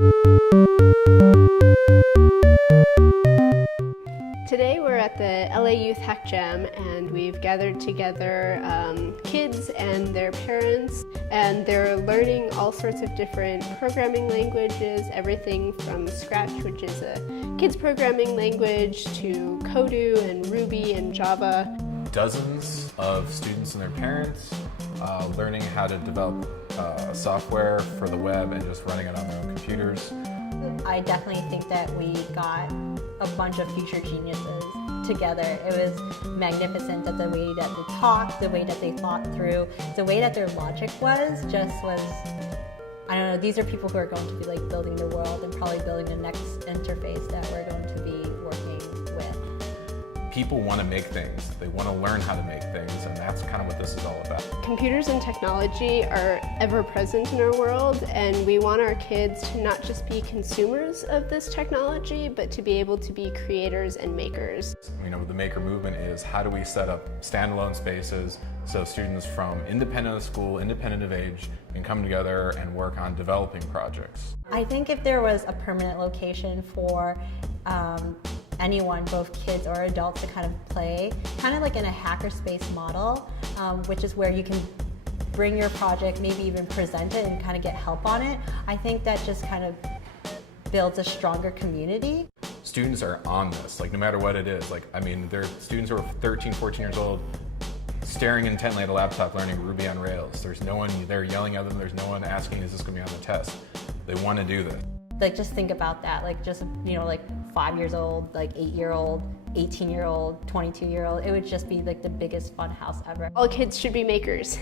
Today we're at the LA Youth HackJam and we've gathered together kids and their parents, and they're learning all sorts of different programming languages, everything from Scratch, which is a kids programming language, to Kodu and Ruby and Java. Dozens of students and their parents learning how to develop software for the web and just running it on their own computers. I definitely think that we got a bunch of future geniuses together. It was magnificent that the way that they talked, the way that they thought through, the way that their logic was, I don't know, these are people who are going to be like building the world and probably building the next interface that we're going to be working with. People want to make things, they want to learn how to make things, and that's kind of what this is all about. Computers and technology are ever present in our world, and we want our kids to not just be consumers of this technology, but to be able to be creators and makers. You know, the maker movement is how do we set up standalone spaces so students from independent of school, independent of age, can come together and work on developing projects. I think if there was a permanent location for anyone, both kids or adults, to kind of play, kind of like in a hackerspace model, which is where you can bring your project, maybe even present it and kind of get help on it. I think that just kind of builds a stronger community. Students are on this, like no matter what it is. Like, I mean, they're students who are 13, 14 years old, staring intently at a laptop learning Ruby on Rails. There's no one there yelling at them, there's no one asking, is this going to be on the test? They want to do this. Like, just think about that, like just, you know, like 5 years old, like 8-year-old, 18-year-old, 22-year-old, it would just be like the biggest fun house ever. All kids should be makers.